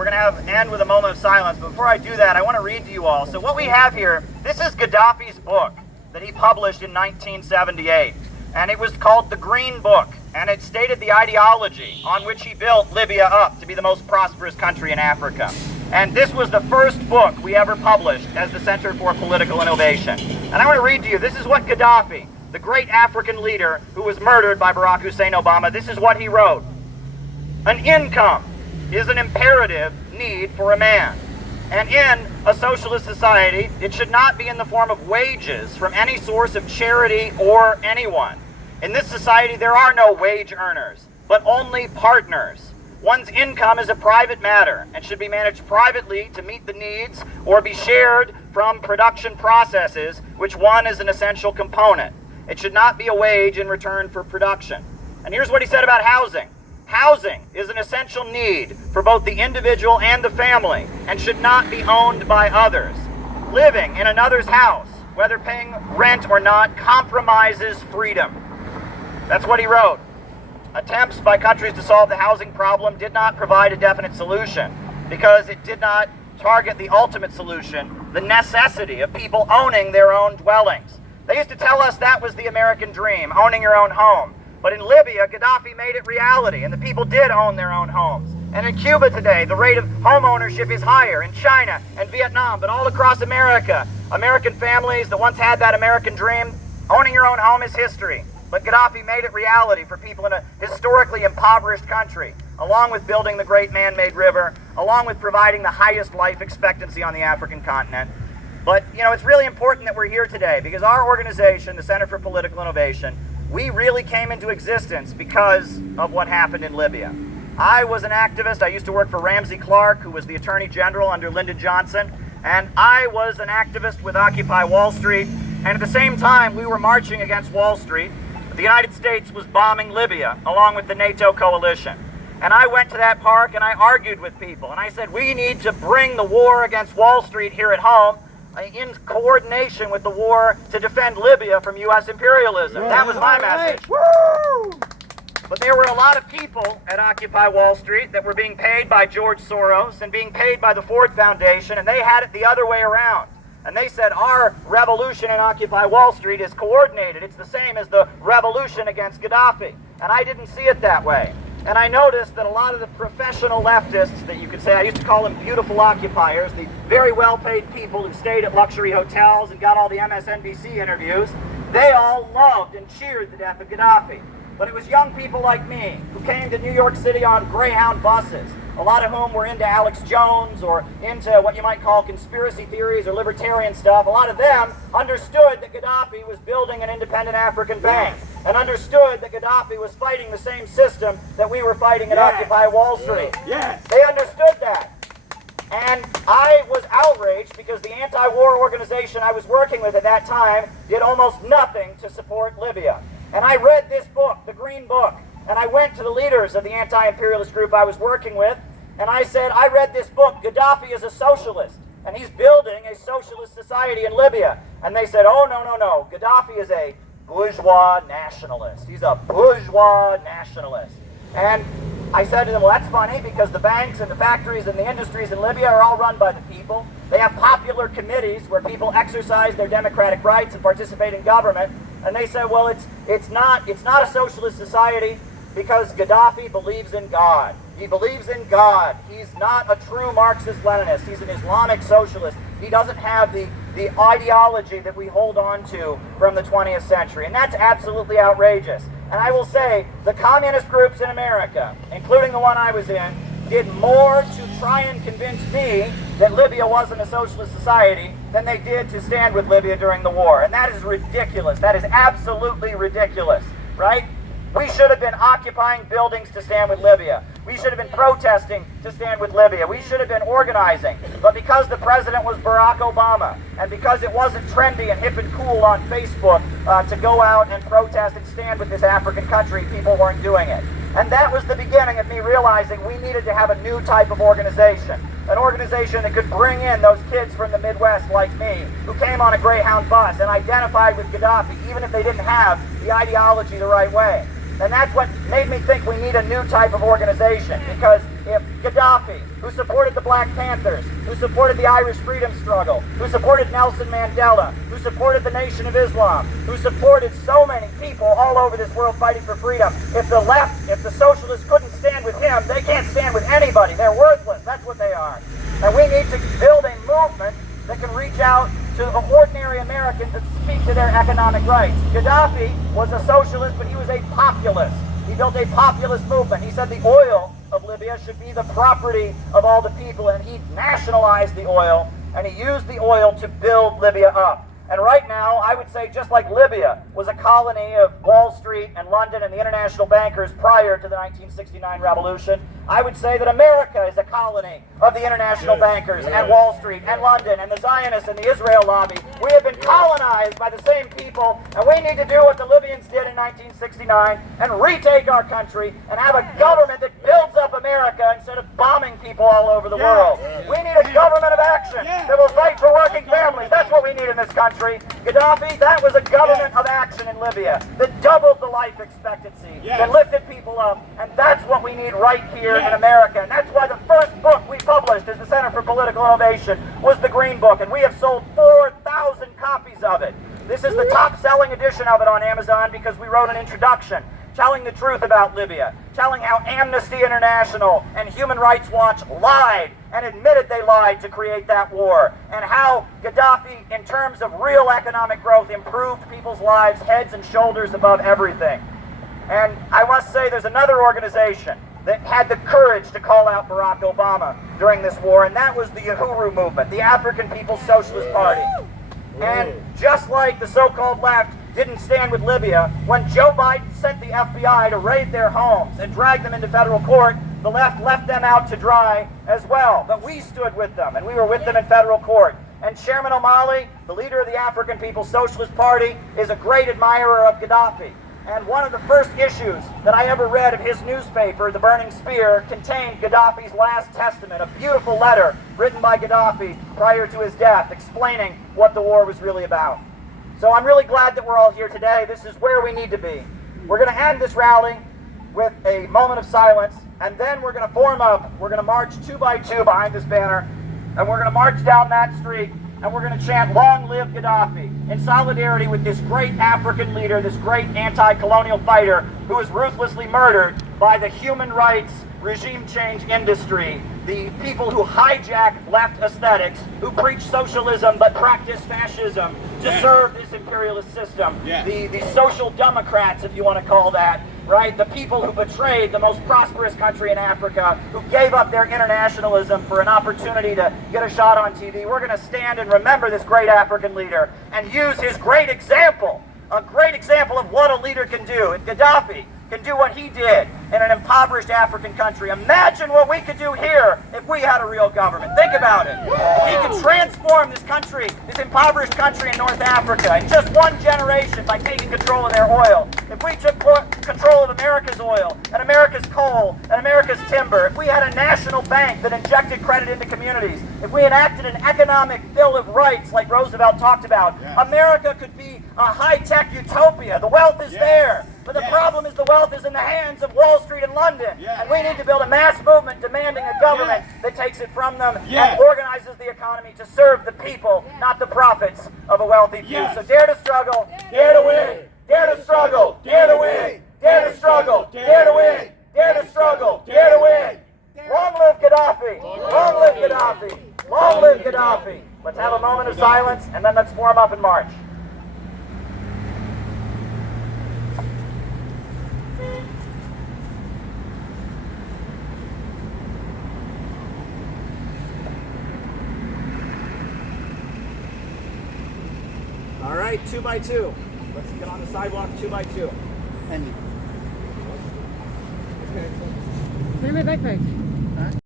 we're going to end with a moment of silence. But before I do that, I want to read to you all. So what we have here, this is Gaddafi's book that he published in 1978. And it was called The Green Book. And it stated the ideology on which he built Libya up to be the most prosperous country in Africa. And this was the first book we ever published as the Center for Political Innovation. And I want to read to you, this is what Gaddafi, the great African leader who was murdered by Barack Hussein Obama, this is what he wrote. An income is an imperative need for a man. And in a socialist society, it should not be in the form of wages from any source of charity or anyone. In this society, there are no wage earners, but only partners. One's income is a private matter and should be managed privately to meet the needs or be shared from production processes, which one is an essential component. It should not be a wage in return for production. And here's what he said about housing. Housing is an essential need for both the individual and the family and should not be owned by others. Living in another's house, whether paying rent or not, compromises freedom. That's what he wrote. Attempts by countries to solve the housing problem did not provide a definite solution because it did not target the ultimate solution, the necessity of people owning their own dwellings. They used to tell us that was the American dream, owning your own home. But in Libya, Gaddafi made it reality, and the people did own their own homes. And in Cuba today, the rate of home ownership is higher. In China and Vietnam, but all across America, American families that once had that American dream, owning your own home is history. But Gaddafi made it reality for people in a historically impoverished country, along with building the great man-made river, along with providing the highest life expectancy on the African continent. But, you know, it's really important that we're here today because our organization, the Center for Political Innovation, we really came into existence because of what happened in Libya. I was an activist. I used to work for Ramsey Clark, who was the Attorney General under Lyndon Johnson, and I was an activist with Occupy Wall Street, and at the same time we were marching against Wall Street. The United States was bombing Libya along with the NATO coalition. And I went to that park and I argued with people, and I said, we need to bring the war against Wall Street here at home in coordination with the war to defend Libya from U.S. imperialism. That was my message. Woo! But there were a lot of people at Occupy Wall Street that were being paid by George Soros and being paid by the Ford Foundation, and they had it the other way around. And they said, our revolution in Occupy Wall Street is coordinated. It's the same as the revolution against Gaddafi. And I didn't see it that way. And I noticed that a lot of the professional leftists that you could say, I used to call them beautiful occupiers, the very well-paid people who stayed at luxury hotels and got all the MSNBC interviews, they all loved and cheered the death of Gaddafi. But it was young people like me who came to New York City on Greyhound buses, a lot of whom were into Alex Jones or into what you might call conspiracy theories or libertarian stuff. A lot of them understood that Gaddafi was building an independent African bank and understood that Gaddafi was fighting the same system that we were fighting at Occupy Wall Street. Yes. They understood that. And I was outraged because the anti-war organization I was working with at that time did almost nothing to support Libya. And I read this book, The Green Book, and I went to the leaders of the anti-imperialist group I was working with, and I said, I read this book, Gaddafi is a socialist, and he's building a socialist society in Libya. And they said, oh, no, Gaddafi is a bourgeois nationalist. He's a bourgeois nationalist. And I said to them, well, that's funny because the banks and the factories and the industries in Libya are all run by the people. They have popular committees where people exercise their democratic rights and participate in government. And they said, well, it's not a socialist society because Gaddafi believes in God. He believes in God. He's not a true Marxist-Leninist. He's an Islamic socialist. He doesn't have the ideology that we hold on to from the 20th century. And that's absolutely outrageous. And I will say, the communist groups in America, including the one I was in, did more to try and convince me that Libya wasn't a socialist society than they did to stand with Libya during the war. And that is ridiculous. That is absolutely ridiculous, right? We should have been occupying buildings to stand with Libya. We should have been protesting to stand with Libya. We should have been organizing. But because the president was Barack Obama, and because it wasn't trendy and hip and cool on Facebook to go out and protest and stand with this African country, people weren't doing it. And that was the beginning of me realizing we needed to have a new type of organization. An organization that could bring in those kids from the Midwest like me, who came on a Greyhound bus and identified with Gaddafi, even if they didn't have the ideology the right way. And that's what made me think we need a new type of organization, because if Gaddafi, who supported the Black Panthers, who supported the Irish freedom struggle, who supported Nelson Mandela, who supported the Nation of Islam, who supported so many people all over this world fighting for freedom, if the left, if the socialists couldn't stand with him, they can't stand with anybody. They're worthless. That's what they are. And we need to build a movement that can reach out to ordinary Americans and speak to their economic rights. Gaddafi was a socialist, but he was a populist. He built a populist movement. He said the oil of Libya should be the property of all the people, and he nationalized the oil, and he used the oil to build Libya up. And right now, I would say just like Libya was a colony of Wall Street and London and the international bankers prior to the 1969 revolution, I would say that America is a colony of the international bankers and Wall Street and London and the Zionists and the Israel lobby. We have been colonized by the same people, and we need to do what the Libyans did in 1969 and retake our country and have a government that builds up America instead of bombing people all over the world. We need a government of action that will fight for working families. That's what we need in this country. Gaddafi, that was a government of action in Libya that doubled the life expectancy, that lifted people up, and that's what we need right here in America. And that's why the first book we published as the Center for Political Innovation was the Green Book, and we have sold 4,000 copies of it. This is the top-selling edition of it on Amazon because we wrote an introduction telling the truth about Libya, telling how Amnesty International and Human Rights Watch lied and admitted they lied to create that war, and how Gaddafi, in terms of real economic growth, improved people's lives heads and shoulders above everything. And I must say there's another organization that had the courage to call out Barack Obama during this war, and that was the Uhuru movement, the African People's Socialist Party. And just like the so-called left didn't stand with Libya, when Joe Biden sent the FBI to raid their homes and drag them into federal court, the left left them out to dry as well. But we stood with them, and we were with them in federal court. And Chairman O'Malley, the leader of the African People's Socialist Party, is a great admirer of Gaddafi. And one of the first issues that I ever read of his newspaper, The Burning Spear, contained Gaddafi's last testament, a beautiful letter written by Gaddafi prior to his death, explaining what the war was really about. So I'm really glad that we're all here today. This is where we need to be. We're going to end this rally with a moment of silence, and then we're going to form up. We're going to march 2 by 2 behind this banner, and we're going to march down that street, and we're going to chant, "Long live Gaddafi," in solidarity with this great African leader, this great anti-colonial fighter who was ruthlessly murdered by the human rights regime change industry, the people who hijack left aesthetics, who preach socialism but practice fascism to serve this imperialist system, the social democrats, if you want to call that, right? The people who betrayed the most prosperous country in Africa, who gave up their internationalism for an opportunity to get a shot on TV. We're going to stand and remember this great African leader and use his great example, a great example of what a leader can do. If Gaddafi can do what he did in an impoverished African country, imagine what we could do here if we had a real government. Think about it. He could transform this country, this impoverished country in North Africa, in just one generation by taking control of their oil. If we took control of America's oil and America's coal and America's timber, if we had a national bank that injected credit into communities, if we enacted an economic Bill of Rights like Roosevelt talked about, America could be a high-tech utopia. The wealth is there. But the problem is the wealth is in the hands of Wall Street and London. And we need to build a mass movement demanding a government that takes it from them and organizes the economy to serve the people, not the profits of a wealthy few. So dare to struggle, dare to win, dare to struggle, dare to win, dare to struggle, dare to win, dare to struggle, dare to win. Long live Gaddafi! Long live Gaddafi! Long live Gaddafi! Let's have a moment of silence and then let's form up and march. All right, 2 by 2. Let's get on the sidewalk 2 by 2. Put in my backpack.